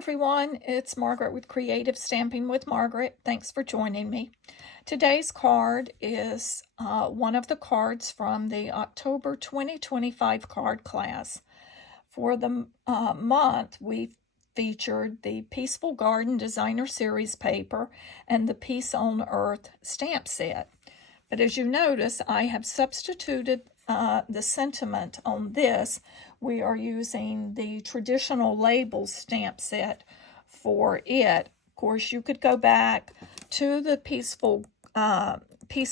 everyone, it's Margaret with Creative Stamping with Margaret. Thanks for joining me. Today's card is one of the cards from the October 2025 card class. For the month, we featured the Peaceful Garden Designer Series paper and the Peace on Earth stamp set. But as you notice, I have substituted the sentiment on this. We are using the traditional labels stamp set for it. Of course, you could go back to the Peace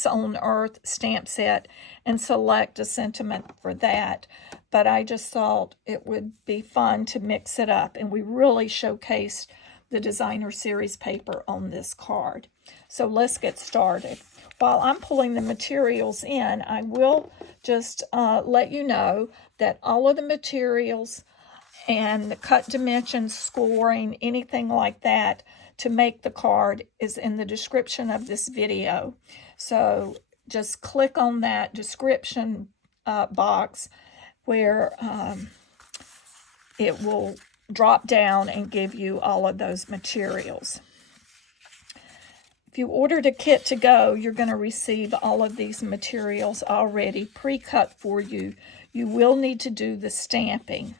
on Earth stamp set and select a sentiment for that. But I just thought it would be fun to mix it up, and we really showcased the designer series paper on this card. So let's get started. While I'm pulling the materials in, I will just let you know that all of the materials and the cut dimensions, scoring, anything like that to make the card is in the description of this video. So just click on that description box where it will drop down and give you all of those materials. If you ordered a kit to go, you're going to receive all of these materials already pre-cut for you. You will need to do the stamping.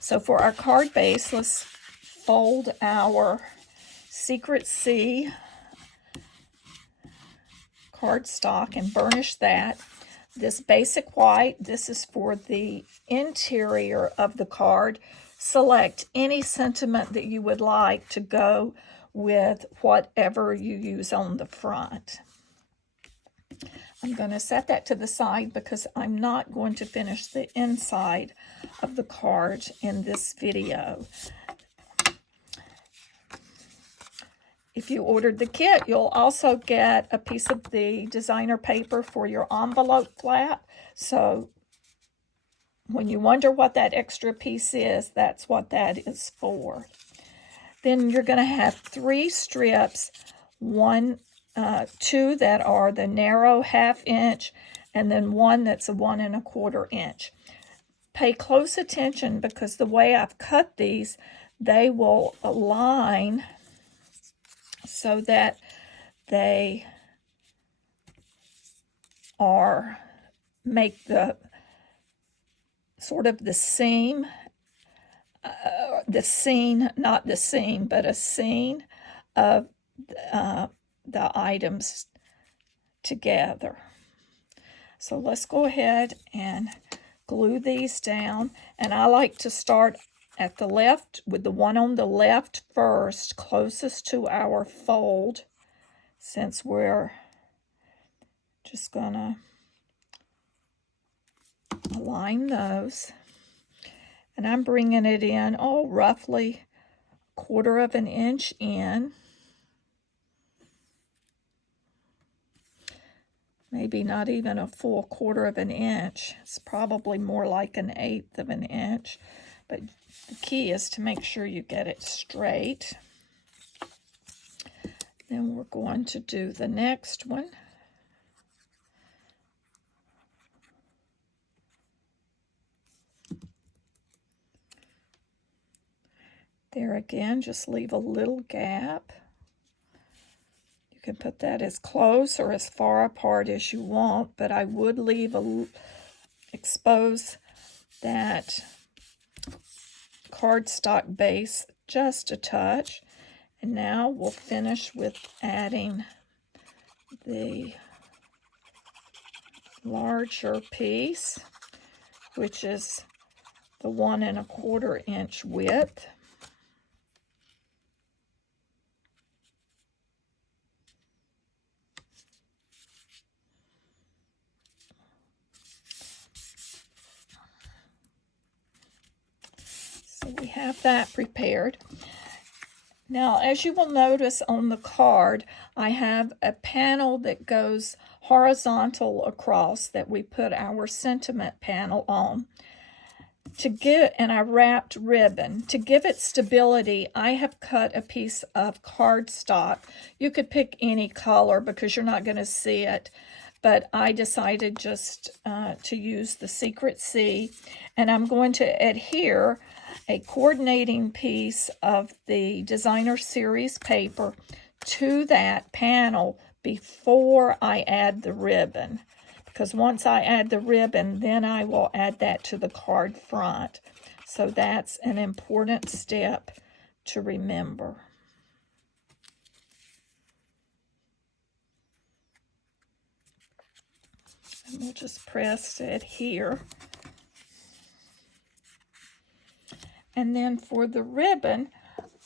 So for our card base, let's fold our Secret Sea cardstock and burnish that. This basic white, this is for the interior of the card. Select any sentiment that you would like to go with whatever you use on the front. I'm going to set that to the side because I'm not going to finish the inside of the card in this video. If you ordered the kit, you'll also get a piece of the designer paper for your envelope flap. So when you wonder what that extra piece is, that's what that is for. Then you're going to have 3 strips, 2 that are the narrow 1/2 inch, and then 1 that's a 1 1/4 inch. Pay close attention because the way I've cut these, they will align so that they make the sort of the seam, not the seam, but a scene of the items together. So let's go ahead and glue these down. And I like to start at the left with the one on the left first, closest to our fold, since we're just gonna align those. And I'm bringing it in, roughly 1/4 inch in. Maybe not even a full 1/4 inch. It's probably more like 1/8 inch. But the key is to make sure you get it straight. Then we're going to do the next one. There again, just leave a little gap. You can put that as close or as far apart as you want, but I would expose that cardstock base just a touch. And now we'll finish with adding the larger piece, which is the 1 1/4 inch width. So we have that prepared. Now, as you will notice on the card, I have a panel that goes horizontal across that we put our sentiment panel on. And I wrapped ribbon. To give it stability, I have cut a piece of cardstock. You could pick any color because you're not going to see it, but I decided just to use the Secret Sea, and I'm going to adhere a coordinating piece of the designer series paper to that panel before I add the ribbon. Because once I add the ribbon, then I will add that to the card front. So that's an important step to remember. And we'll just press it here. And then for the ribbon,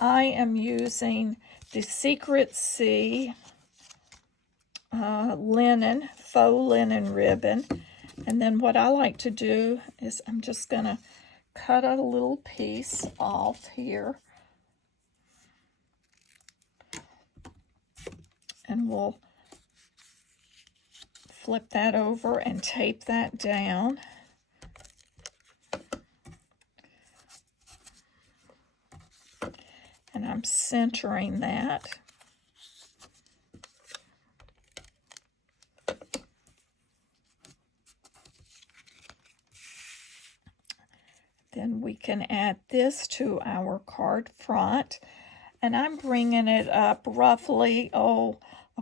I am using the Secret Sea linen, faux linen ribbon. And then what I like to do is I'm just going to cut a little piece off here. And we'll flip that over and tape that down. And I'm centering that. Then we can add this to our card front. And I'm bringing it up roughly, a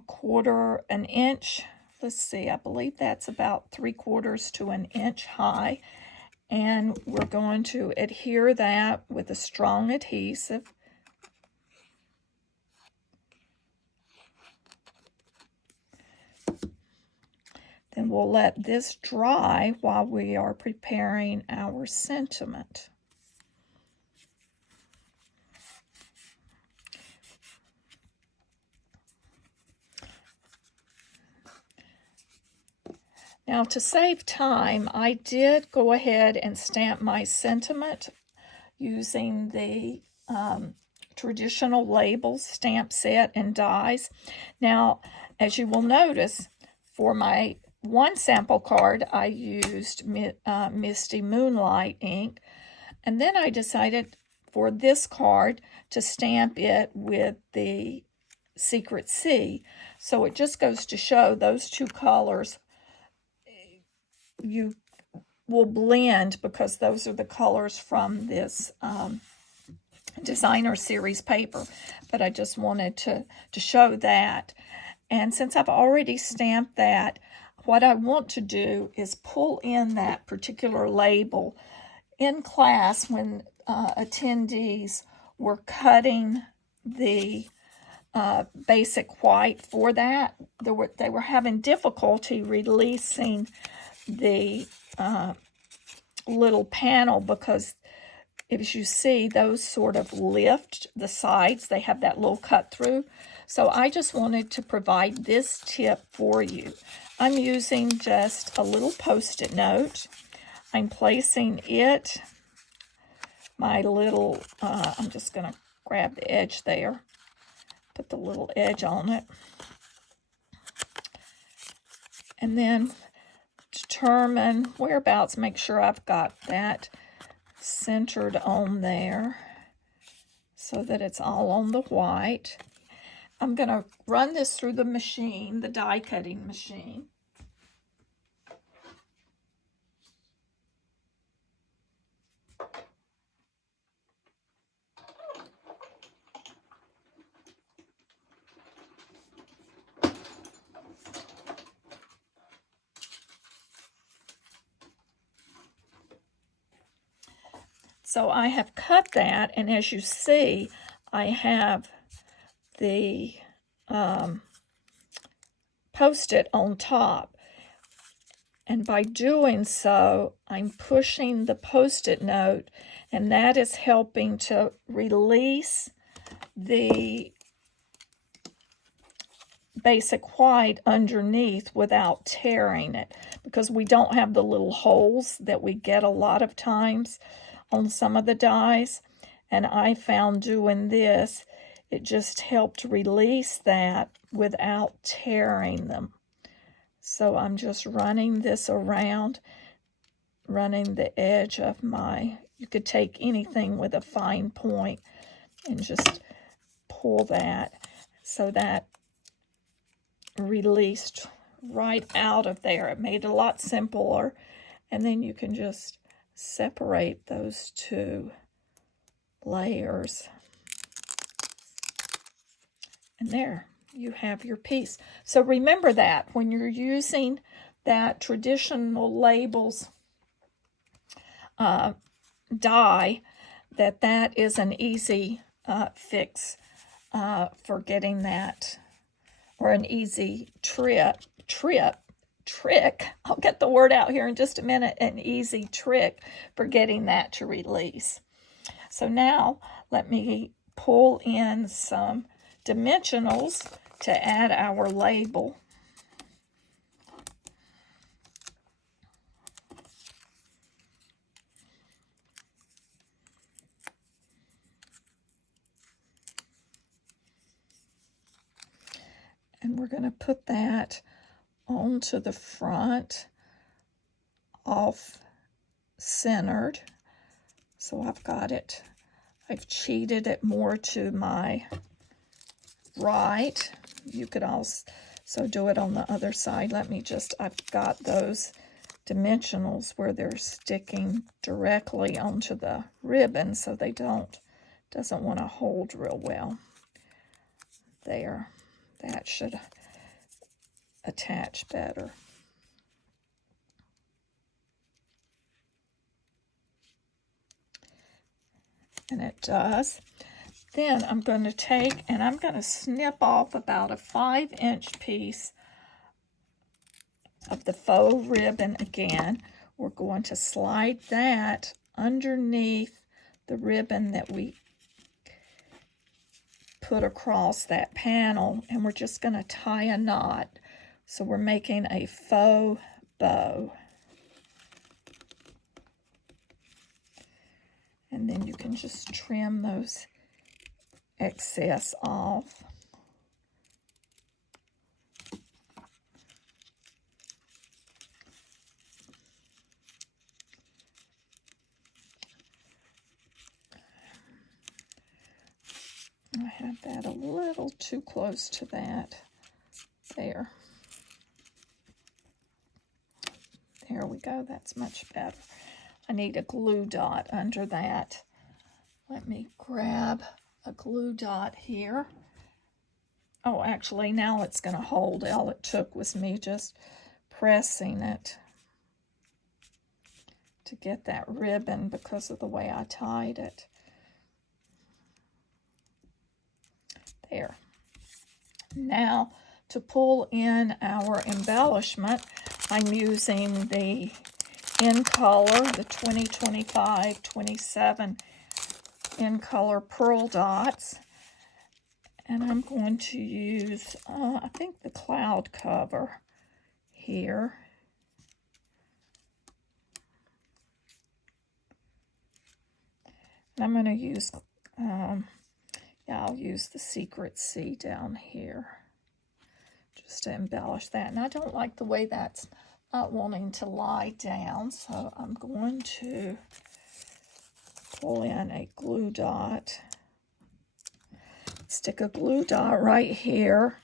quarter an inch. Let's see, I believe that's about 3/4 to an inch high. And we're going to adhere that with a strong adhesive. Then we'll let this dry while we are preparing our sentiment. Now, to save time, I did go ahead and stamp my sentiment using the traditional labels, stamp set, and dies. Now, as you will notice, for my one sample card, I used Misty Moonlight ink, and then I decided for this card to stamp it with the Secret Sea. So it just goes to show those two colors you will blend because those are the colors from this designer series paper. But I just wanted to show that. And since I've already stamped that, what I want to do is pull in that particular label. In class, when attendees were cutting the basic white for that, they were having difficulty releasing the little panel because, as you see, those sort of lift the sides. They have that little cut through. So I just wanted to provide this tip for you. I'm using just a little Post-it note. I'm placing it, my little, I'm just going to grab the edge there, put the little edge on it, and then determine whereabouts, make sure I've got that centered on there so that it's all on the white. I'm going to run this through the machine, the die cutting machine. So I have cut that, and as you see, I have the Post-it on top. And by doing so, I'm pushing the Post-it note, and that is helping to release the basic white underneath without tearing it, because we don't have the little holes that we get a lot of times on some of the dies. And I found doing this, it just helped release that without tearing them. So I'm just running this around, running the edge of my, you could take anything with a fine point and just pull that so that released right out of there. It made it a lot simpler. And then you can just separate those two layers. And there you have your piece. So remember that when you're using that traditional labels die, that is an easy fix for getting that, or an easy trick. I'll get the word out here in just a minute. An easy trick for getting that to release. So now let me pull in some dimensionals to add our label. And we're going to put that onto the front, off-centered. So I've got it. I've cheated it more to my right. You could also do it on the other side. I've got those dimensionals where they're sticking directly onto the ribbon, so they doesn't want to hold real well. There. That should attach better. And it does. Then I'm going to take and I'm going to snip off about a 5-inch piece of the faux ribbon again. We're going to slide that underneath the ribbon that we put across that panel, and we're just going to tie a knot. So we're making a faux bow. And then you can just trim those excess off. I have that a little too close to that. There. There we go. That's much better. I need a glue dot under that. Let me grab a glue dot here. Oh, actually, now it's going to hold. All it took was me just pressing it to get that ribbon because of the way I tied it. There. Now, to pull in our embellishment, I'm using the In Color, the 2025-27 In Color Pearl Dots. And I'm going to use, I think, the cloud cover here. And I'm going to use, I'll use the Secret Sea down here just to embellish that. And I don't like the way that's not wanting to lie down, so I'm going to pull in a glue dot. Stick a glue dot right here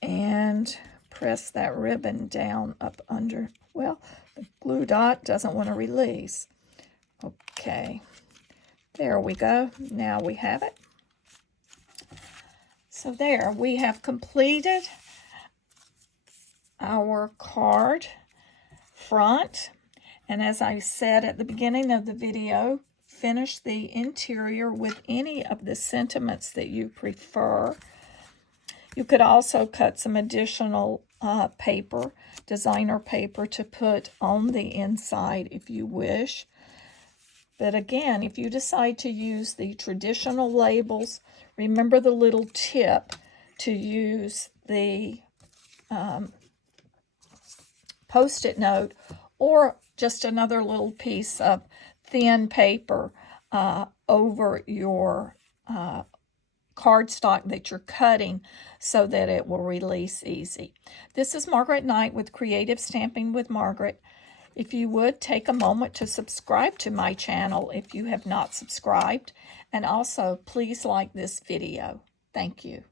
and press that ribbon down up under. Well, the glue dot doesn't want to release. Okay, there we go. Now we have it. So there, we have completed our card front. And as I said at the beginning of the video, finish the interior with any of the sentiments that you prefer. You could also cut some additional paper, designer paper, to put on the inside if you wish. But again, if you decide to use the traditional labels, remember the little tip to use the Post-it note or just another little piece of thin paper over your cardstock that you're cutting so that it will release easy. This is Margaret Knight with Creative Stamping with Margaret. If you would, take a moment to subscribe to my channel if you have not subscribed. And also, please like this video. Thank you.